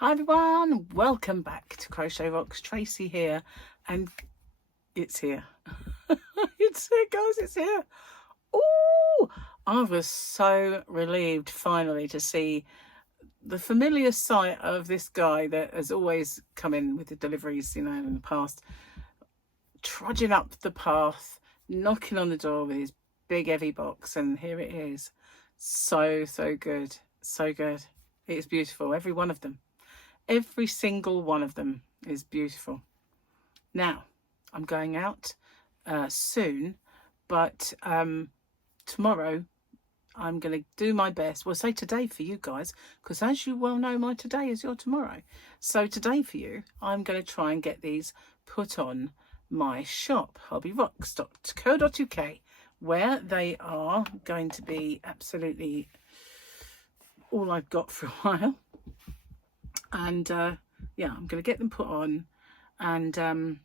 Hi everyone, welcome back to Crochet Rocks. Tracy here, and it's here. It's here, guys, it's here. Oh, I was so relieved finally to see the familiar sight of this guy that has always come in with the deliveries, you know, in the past, trudging up the path, knocking on the door with his big heavy box, and here it is. So good, so good. It's beautiful, every one of them. Every single one of them is beautiful. Now, I'm going out soon, but tomorrow I'm going to do my best. Well, say today for you guys, because as you well know, my today is your tomorrow. So today for you, I'm going to try and get these put on my shop, hobbyrocks.co.uk, where they are going to be absolutely all I've got for a while. And yeah, I'm going to get them put on. And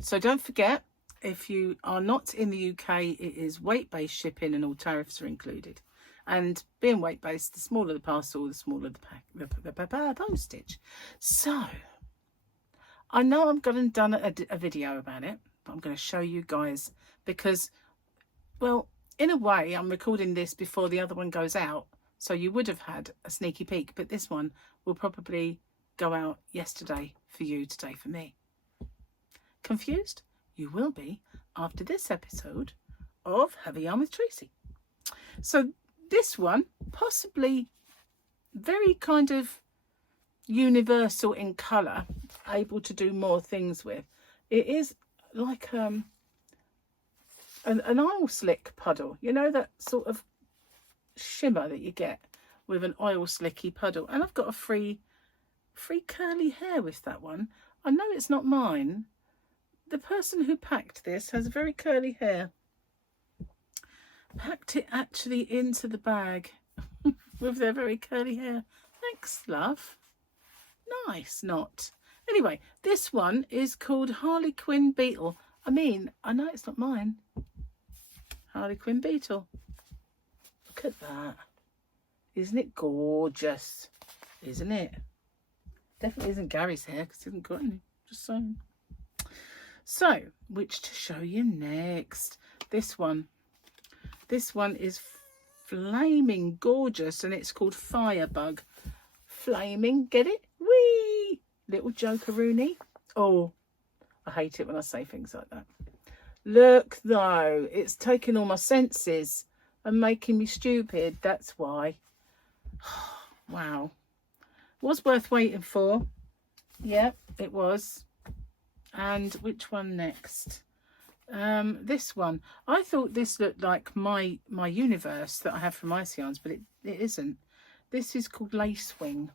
so don't forget, if you are not in the UK, it is weight-based shipping and all tariffs are included. And being weight-based, the smaller the parcel, the smaller the postage. So I know I've gone and done a video about it, but I'm going to show you guys because, well, in a way, I'm recording this before the other one goes out. So you would have had a sneaky peek, but this one will probably go out yesterday for you, today for me. Confused? You will be after this episode of Heavy Yarn with Tracy. So this one, possibly very kind of universal in colour, able to do more things with. It is like an oil slick puddle, you know, that sort of shimmer that you get with an oil slicky puddle. And I've got a free curly hair with that one. I know it's not mine. The person who packed this has very curly hair. Packed it actually into the bag with their very curly hair. Thanks, love. Nice, not. Anyway, this one is called Harley Quinn Beetle. I mean, I know it's not mine. Harley Quinn Beetle. Look at that. Isn't it gorgeous? Isn't it? Definitely isn't Gary's hair because he hasn't got any. Just saying. So, which to show you next? This one. This one is flaming gorgeous and it's called Firebug. Flaming, get it? Whee! Little jokeroony. Oh, I hate it when I say things like that. Look though, it's taking all my senses and making me stupid. That's why. Wow. Was worth waiting for. Yeah, it was. And which one next? This one. I thought this looked like my universe that I have from Ice Yarns, but it isn't. This is called Lace Wing,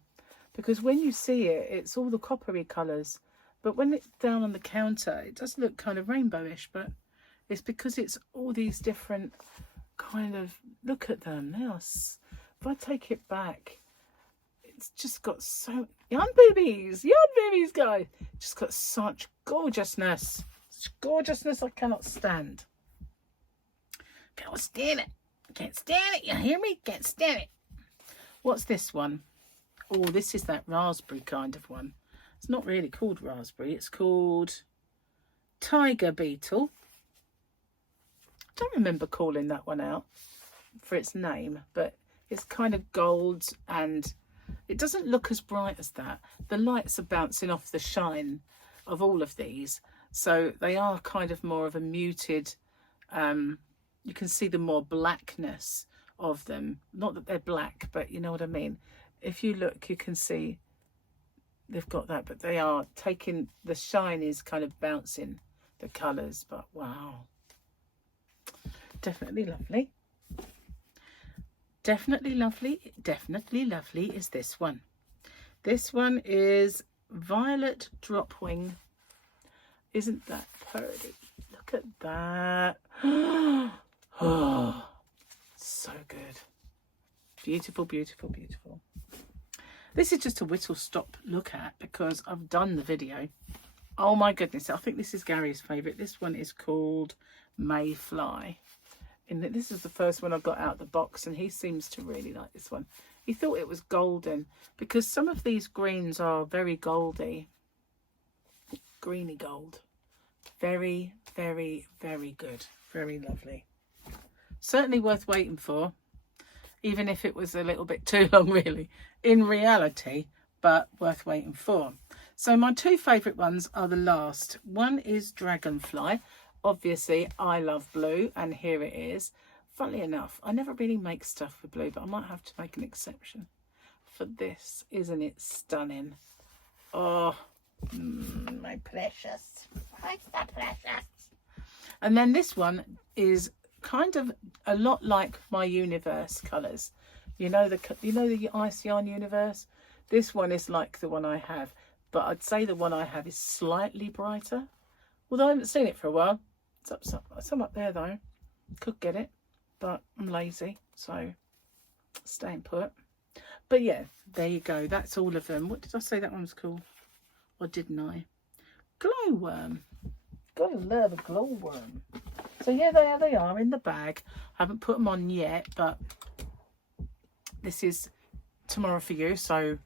because when you see it, it's all the coppery colours, but when it's down on the counter, it does look kind of rainbowish, but it's because it's all these different kind of, look at them. They are, if I take it back, it's just got so, yarn babies, guys. Just got such gorgeousness. Such gorgeousness I cannot stand. Can't stand it. Can't stand it. You hear me? Can't stand it. What's this one? Oh, this is that raspberry kind of one. It's not really called raspberry. It's called Tiger Beetle. I don't remember calling that one out for its name, but it's kind of gold and it doesn't look as bright as that. The lights are bouncing off the shine of all of these, so they are kind of more of a muted, you can see the more blackness of them. Not that they're black, but you know what I mean. If you look, you can see they've got that, but they are taking, the shine is kind of bouncing the colours, but wow. Definitely lovely. Definitely lovely. Definitely lovely is this one. This one is Violet Dropwing. Isn't that pretty? Look at that. Oh, so good. Beautiful, beautiful, beautiful. This is just a whistle stop look at because I've done the video. Oh my goodness, I think this is Gary's favourite. This one is called Mayfly. And this is the first one I got out of the box, and he seems to really like this one. He thought it was golden, because some of these greens are very goldy. Greeny gold. Very, very, very good. Very lovely. Certainly worth waiting for, even if it was a little bit too long, really, in reality, but worth waiting for. So my two favourite ones are the last. One is Dragonfly. Obviously, I love blue, and here it is. Funnily enough, I never really make stuff with blue, but I might have to make an exception for this. Isn't it stunning? Oh, my precious. My so precious. And then this one is kind of a lot like my universe colours. You know the Ice Yarn universe? This one is like the one I have, but I'd say the one I have is slightly brighter. Although I haven't seen it for a while. Some up there though. Could get it, but I'm lazy, so staying put. But yeah, there you go. That's all of them. What did I say that one was called? Or didn't I? Glowworm. Gotta love a glowworm. So yeah, there they are in the bag. I haven't put them on yet, but this is tomorrow for you, so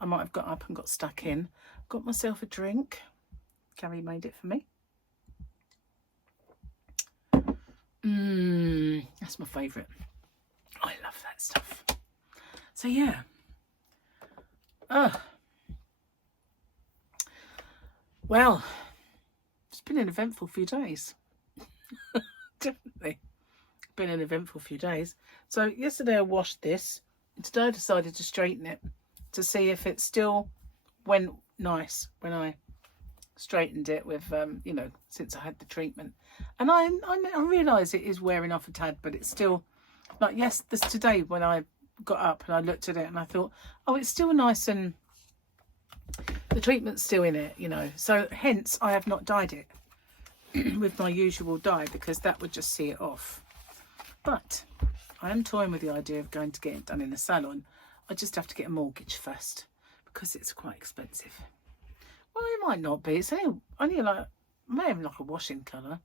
I might have got up and got stuck in. Got myself a drink. Gary made it for me. That's my favourite. I love that stuff. So yeah. Well, it's been an eventful few days. Definitely been an eventful few days. So yesterday I washed this, and today I decided to straighten it to see if it still went nice when I straightened it with you know, since I had the treatment. And I realise it is wearing off a tad, but it's still like, yes, this today when I got up and I looked at it and I thought, oh, it's still nice and the treatment's still in it, you know. So hence I have not dyed it with my usual dye, because that would just see it off. But I am toying with the idea of going to get it done in a salon. I just have to get a mortgage first, because it's quite expensive. Well, it might not be. It's only like, may have like a washing colour,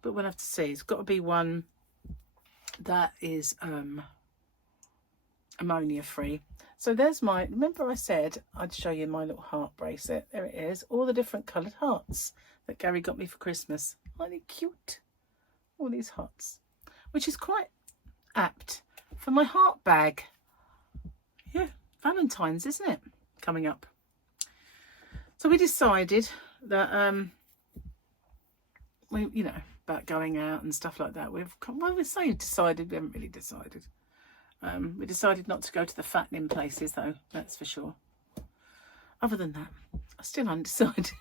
but we'll have to see. It's got to be one that is ammonia free. So there's my, remember I said I'd show you my little heart bracelet. There it is, all the different coloured hearts that Gary got me for Christmas. Aren't they cute? All these hearts, which is quite apt for my heart bag. Yeah, Valentine's, isn't it, coming up? So we decided that we, you know, about going out and stuff like that. We decided, we haven't really decided. We decided not to go to the fattening places though, that's for sure. Other than that, I'm still undecided.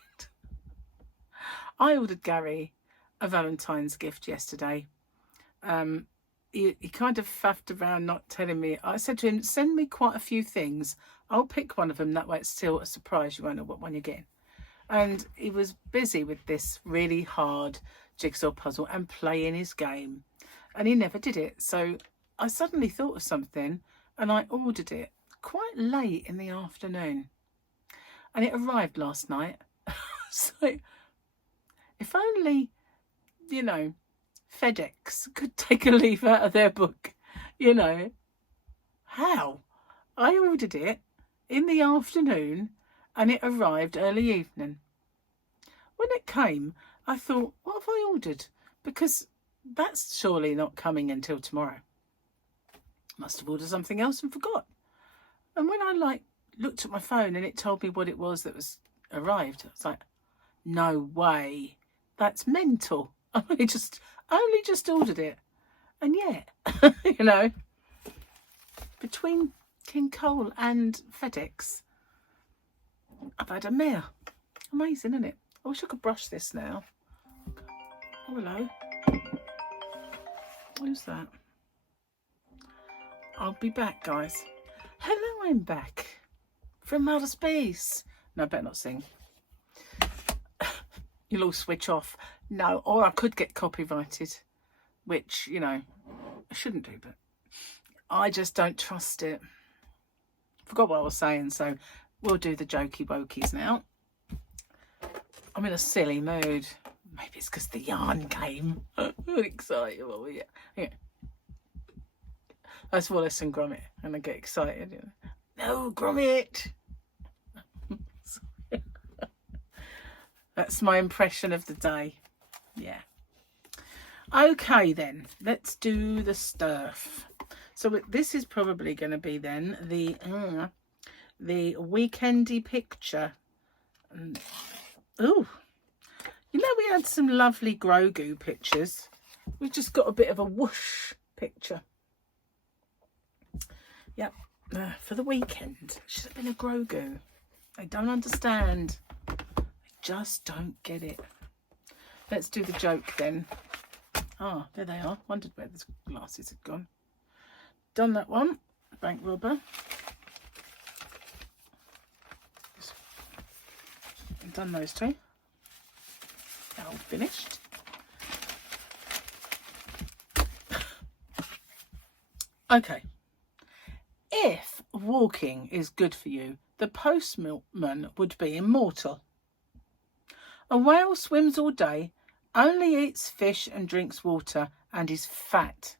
I ordered Gary a Valentine's gift yesterday. He kind of faffed around not telling me. I said to him, send me quite a few things. I'll pick one of them, that way it's still a surprise, you won't know what one you're getting. And he was busy with this really hard jigsaw puzzle and playing his game, and he never did it. So I suddenly thought of something and I ordered it quite late in the afternoon, and it arrived last night. So if only, you know, FedEx could take a leaf out of their book, you know. How? I ordered it in the afternoon and it arrived early evening. When it came, I thought, what have I ordered? Because that's surely not coming until tomorrow. Must have ordered something else and forgot. And when I looked at my phone and it told me what it was that was arrived, I was like, no way, that's mental. I only just ordered it. And yet, you know, between King Cole and FedEx, I've had a mare. Amazing, isn't it? I wish I could brush this now. Oh, hello. Who's that? I'll be back, guys. Hello, I'm back from outer space. No, I better not sing. You'll all switch off. No, or I could get copyrighted, which, you know, I shouldn't do, but I just don't trust it. Forgot what I was saying, so we'll do the jokey wokies now. I'm in a silly mood. Maybe it's because the yarn came. I'm excited. Yeah. That's Wallace and Gromit, and I get excited. You know. No, Gromit. That's my impression of the day. Yeah. Okay, then let's do the stuff. So this is probably going to be then the weekendy picture. Oh, you know, we had some lovely Grogu pictures. We've just got a bit of a whoosh picture. Yep, for the weekend. Should have been a Grogu. I don't understand. I just don't get it. Let's do the joke then. Ah, there they are. Wondered where the glasses had gone. Done that one. Bank robber. Done those two. Now finished. Okay. If walking is good for you, the postman would be immortal. A whale swims all day, only eats fish and drinks water, and is fat.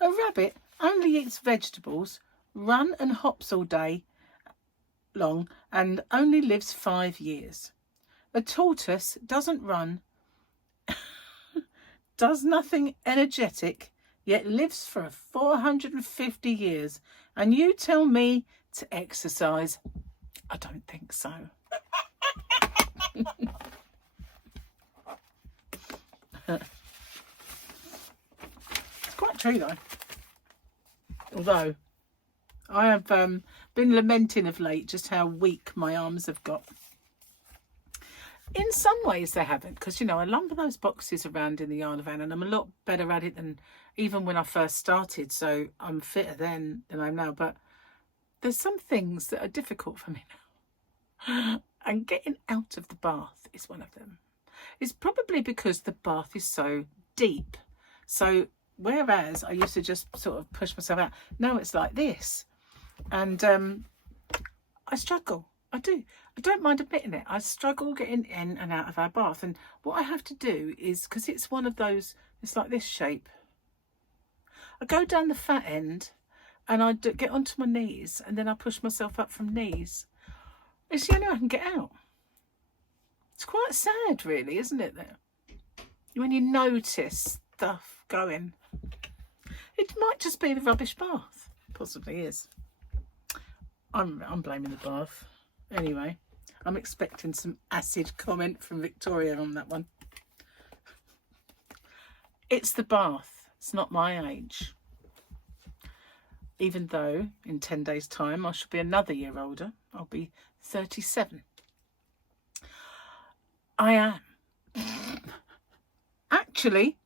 A rabbit only eats vegetables, runs and hops all day long, and only lives 5 years. A tortoise doesn't run, does nothing energetic, yet lives for 450 years. And you tell me to exercise? I don't think so. It's quite true though. Although I have been lamenting of late just how weak my arms have got. In some ways they haven't, because, you know, I lumber those boxes around in the yarn van and I'm a lot better at it than even when I first started. So I'm fitter then than I'm now. But there's some things that are difficult for me now. And getting out of the bath is one of them. It's probably because the bath is so deep. So whereas I used to just sort of push myself out, now it's like this. And I struggle. I do. I don't mind admitting it. I struggle getting in and out of our bath. And what I have to do is, because it's one of those, it's like this shape. I go down the fat end and I get onto my knees and then I push myself up from knees. It's the only way I can get out. It's quite sad, really, isn't it, there? When you notice stuff going. It might just be the rubbish bath. Possibly is. I'm blaming the bath. Anyway, I'm expecting some acid comment from Victoria on that one. It's the bath. It's not my age. Even though in 10 days' time I shall be another year older. I'll be 37. I am. Actually,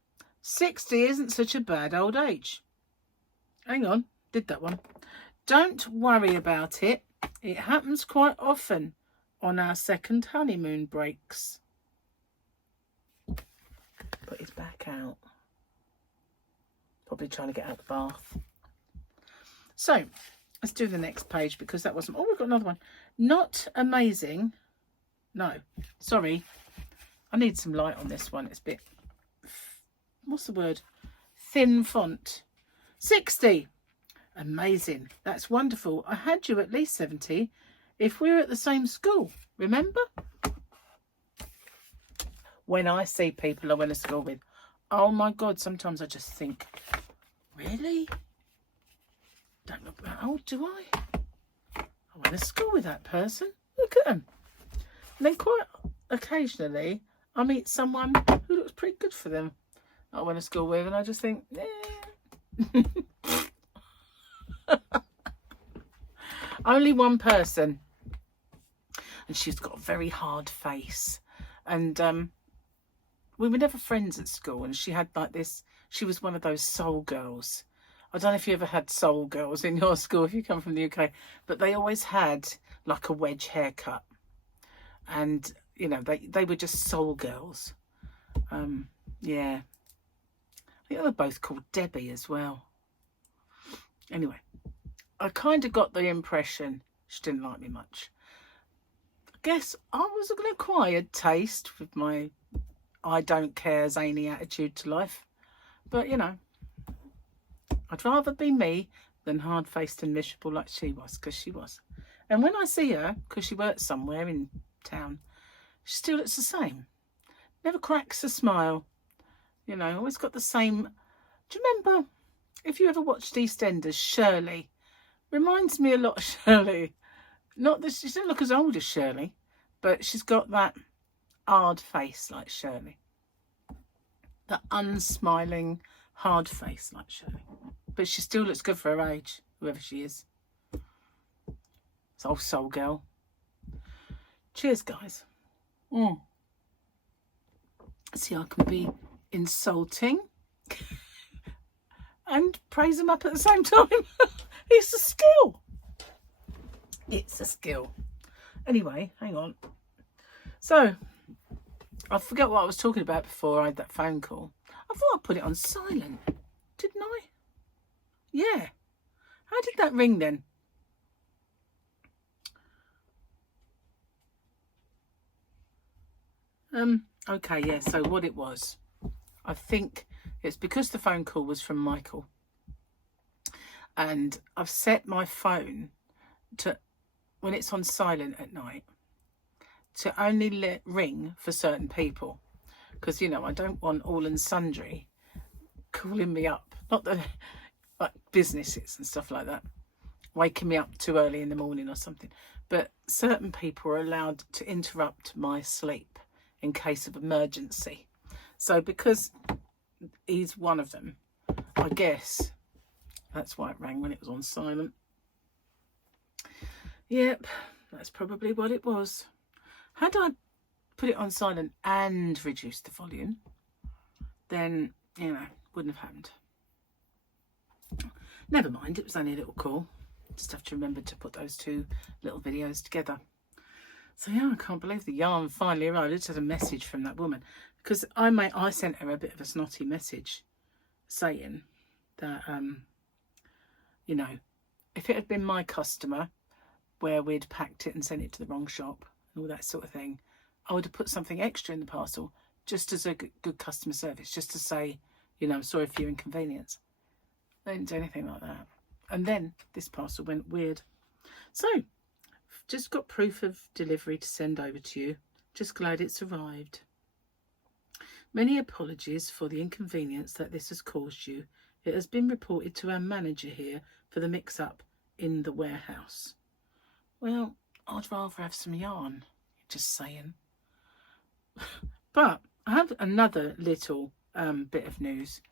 60 isn't such a bad old age. Hang on, did that one. Don't worry about it. It happens quite often on our second honeymoon breaks. Put his back out. Probably trying to get out the bath. So, let's do the next page because that wasn't... Oh, we've got another one. Not amazing. No, sorry. I need some light on this one. It's a bit... What's the word? Thin font. 60. Amazing. That's wonderful. I had you at least 70 if we were at the same school. Remember? When I see people I went to school with, oh my God, sometimes I just think, really? Don't look that old, do I? I went to school with that person. Look at them. And then quite occasionally, I meet someone who looks pretty good for them I went to school with, and I just think, eh. Only one person, and she's got a very hard face, and we were never friends at school, and she had like this, she was one of those soul girls. I don't know if you ever had soul girls in your school if you come from the UK, but they always had like a wedge haircut, and you know, they were just soul girls. Yeah, I think they were both called Debbie as well. Anyway, I kind of got the impression she didn't like me much. I guess I was an acquired taste with my I don't care zany attitude to life. But, you know, I'd rather be me than hard-faced and miserable like she was, because she was. And when I see her, because she works somewhere in town, she still looks the same. Never cracks a smile. You know, always got the same. Do you remember, if you ever watched EastEnders, Shirley? Reminds me a lot of Shirley. Not that she doesn't look as old as Shirley, but she's got that hard face like Shirley. That unsmiling, hard face like Shirley. But she still looks good for her age, whoever she is. It's old soul girl. Cheers, guys. See, I can be insulting and praise them up at the same time. It's a skill. It's a skill. Anyway, hang on. So, I forgot what I was talking about before I had that phone call. I thought I put it on silent. Didn't I? Yeah. How did that ring then? Okay, yeah, so what it was, I think it's because the phone call was from Michael. And I've set my phone to, when it's on silent at night, to only ring for certain people. Because, you know, I don't want all and sundry calling me up. Not the, like, businesses and stuff like that. Waking me up too early in the morning or something. But certain people are allowed to interrupt my sleep in case of emergency. So because he's one of them, I guess that's why it rang when it was on silent. Yep, that's probably what it was. Had I put it on silent and reduced the volume, then, you know, wouldn't have happened. Never mind, it was only a little call. Just have to remember to put those two little videos together. So yeah, I can't believe the yarn finally arrived. I just had a message from that woman, because I sent her a bit of a snotty message saying that, you know, if it had been my customer where we'd packed it and sent it to the wrong shop and all that sort of thing, I would have put something extra in the parcel just as a good customer service, just to say, you know, I'm sorry for your inconvenience. They didn't do anything like that. And then this parcel went weird. So, just got proof of delivery to send over to you. Just glad it's arrived. Many apologies for the inconvenience that this has caused you. It has been reported to our manager here for the mix-up in the warehouse. Well, I'd rather have some yarn, just saying. But I have another little bit of news,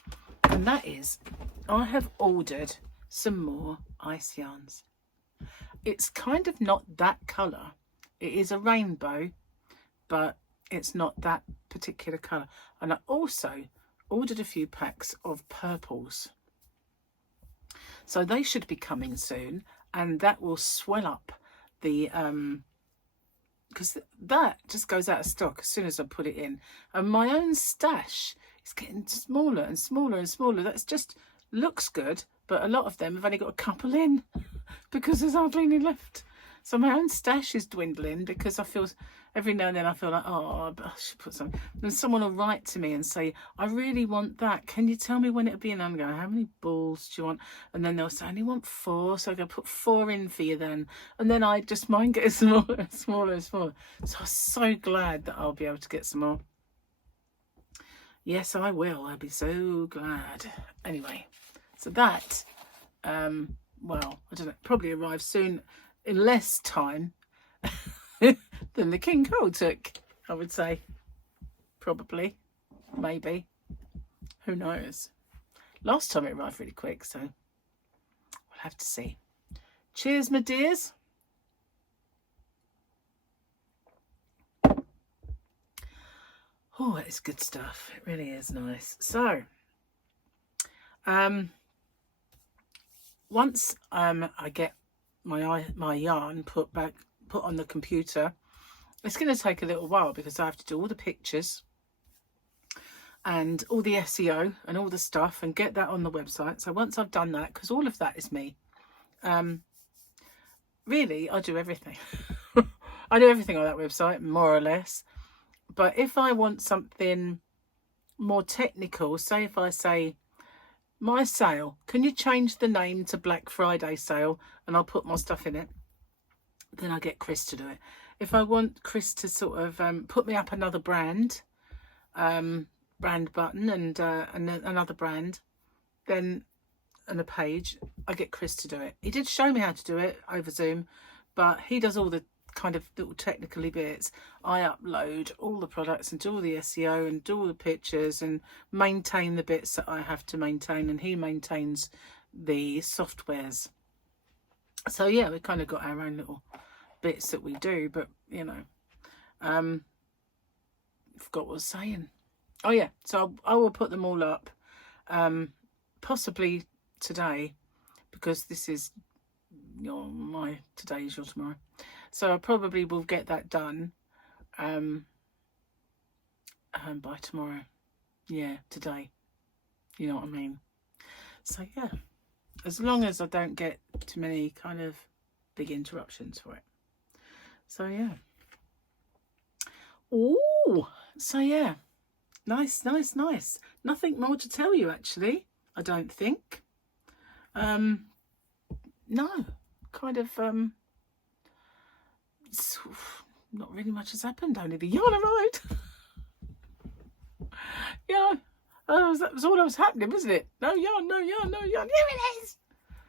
and that is I have ordered some more ice yarns. It's kind of not that colour. It is a rainbow, but it's not that particular colour. And I also ordered a few packs of purples. So they should be coming soon, and that will swell up the because that just goes out of stock as soon as I put it in. And my own stash is getting smaller and smaller and smaller. That's just looks good, but a lot of them have only got a couple in because there's hardly any left. So my own stash is dwindling because I feel every now and then I feel like, oh, I should put some. And someone will write to me and say, I really want that. Can you tell me when it'll be? And I'm going, how many balls do you want? And then they'll say, I only want 4. So I go, put 4 in for you then. And then I just mine gets smaller and smaller and smaller. So I'm so glad that I'll be able to get some more. Yes, I will. I'll be so glad. Anyway, so that, well, I don't know, probably arrive soon in less time than the King Cole took, I would say. Probably. Maybe. Who knows? Last time it arrived really quick, so we'll have to see. Cheers, my dears. Oh, it's good stuff. It really is nice. So, once I get my yarn put on the computer, it's going to take a little while because I have to do all the pictures and all the SEO and all the stuff and get that on the website. So once I've done that, because all of that is me, really I do everything. I do everything on that website, more or less. But if I want something more technical, say if I say my sale, can you change the name to Black Friday sale, and I'll put my stuff in it? Then I get Chris to do it. If I want Chris to sort of put me up another brand button and another brand, then and a page, I get Chris to do it. He did show me how to do it over Zoom, but he does all the kind of little technical bits. I upload all the products and do all the SEO and do all the pictures and maintain the bits that I have to maintain, and he maintains the softwares. So yeah, we kind of got our own little bits that we do, but you know, forgot what I was saying. Oh yeah, so I will put them all up, possibly today, because this is my today is your tomorrow, so I probably will get that done by tomorrow. Yeah, today, you know what I mean. So yeah, as long as I don't get too many kind of big interruptions for it. So yeah. Oh, so yeah, nice. Nothing more to tell you, actually, I don't think. No, kind of not really much has happened, only the yarn arrived. Yeah, that was all that was happening, wasn't it? No yarn, here it is,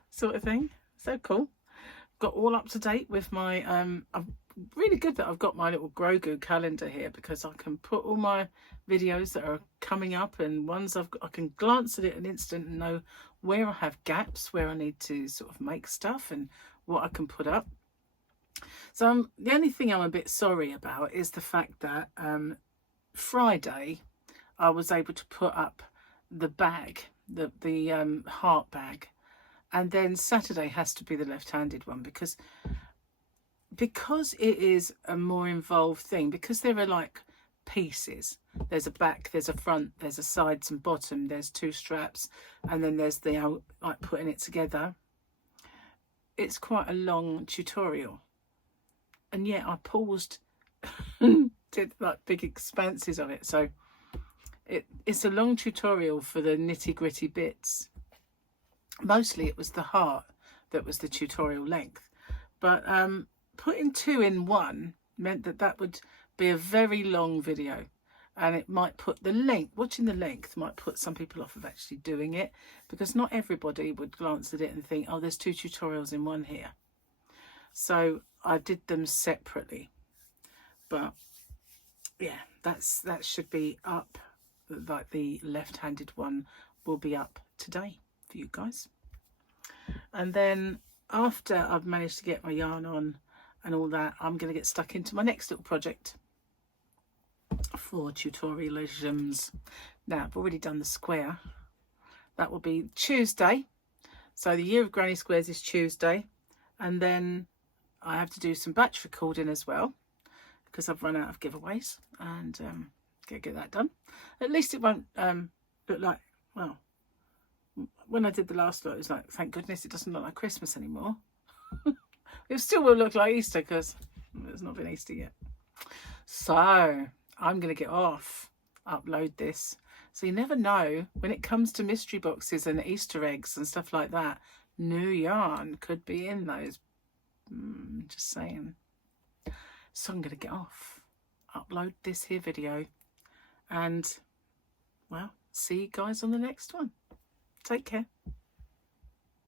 sort of thing. So cool. Got all up to date with my I'm really good that I've got my little Grogu calendar here, because I can put all my videos that are coming up, and ones I can glance at it an instant and know where I have gaps, where I need to sort of make stuff, and what I can put up. So the only thing I'm a bit sorry about is the fact that Friday I was able to put up the bag, the heart bag, and then Saturday has to be the left-handed one, because it is a more involved thing, because there are like pieces. There's a back, there's a front, there's a sides and bottom, there's two straps, and then there's the like putting it together. It's quite a long tutorial, and yet I paused did like big expanses of it, so it's a long tutorial for the nitty-gritty bits. Mostly it was the heart that was the tutorial length, but putting two in one meant that would be a very long video, and it might put the length, watching the length might put some people off of actually doing it, because not everybody would glance at it and think, oh, there's two tutorials in one here. So I did them separately, but yeah, that should be up. Like the left-handed one will be up today for you guys. And then after I've managed to get my yarn on and all that, I'm going to get stuck into my next little project for tutorialisms. Now I've already done the square. That will be Tuesday. So the year of Granny Squares is Tuesday, and then I have to do some batch recording as well, because I've run out of giveaways, and get that done. At least it won't look like, well, when I did the last lot, it was like, thank goodness it doesn't look like Christmas anymore. It still will look like Easter, because it's not been Easter yet. So I'm going to get off, upload this. So you never know, when it comes to mystery boxes and Easter eggs and stuff like that, new yarn could be in those. Just saying. So I'm going to get off, upload this here video, and, well, see you guys on the next one. Take care.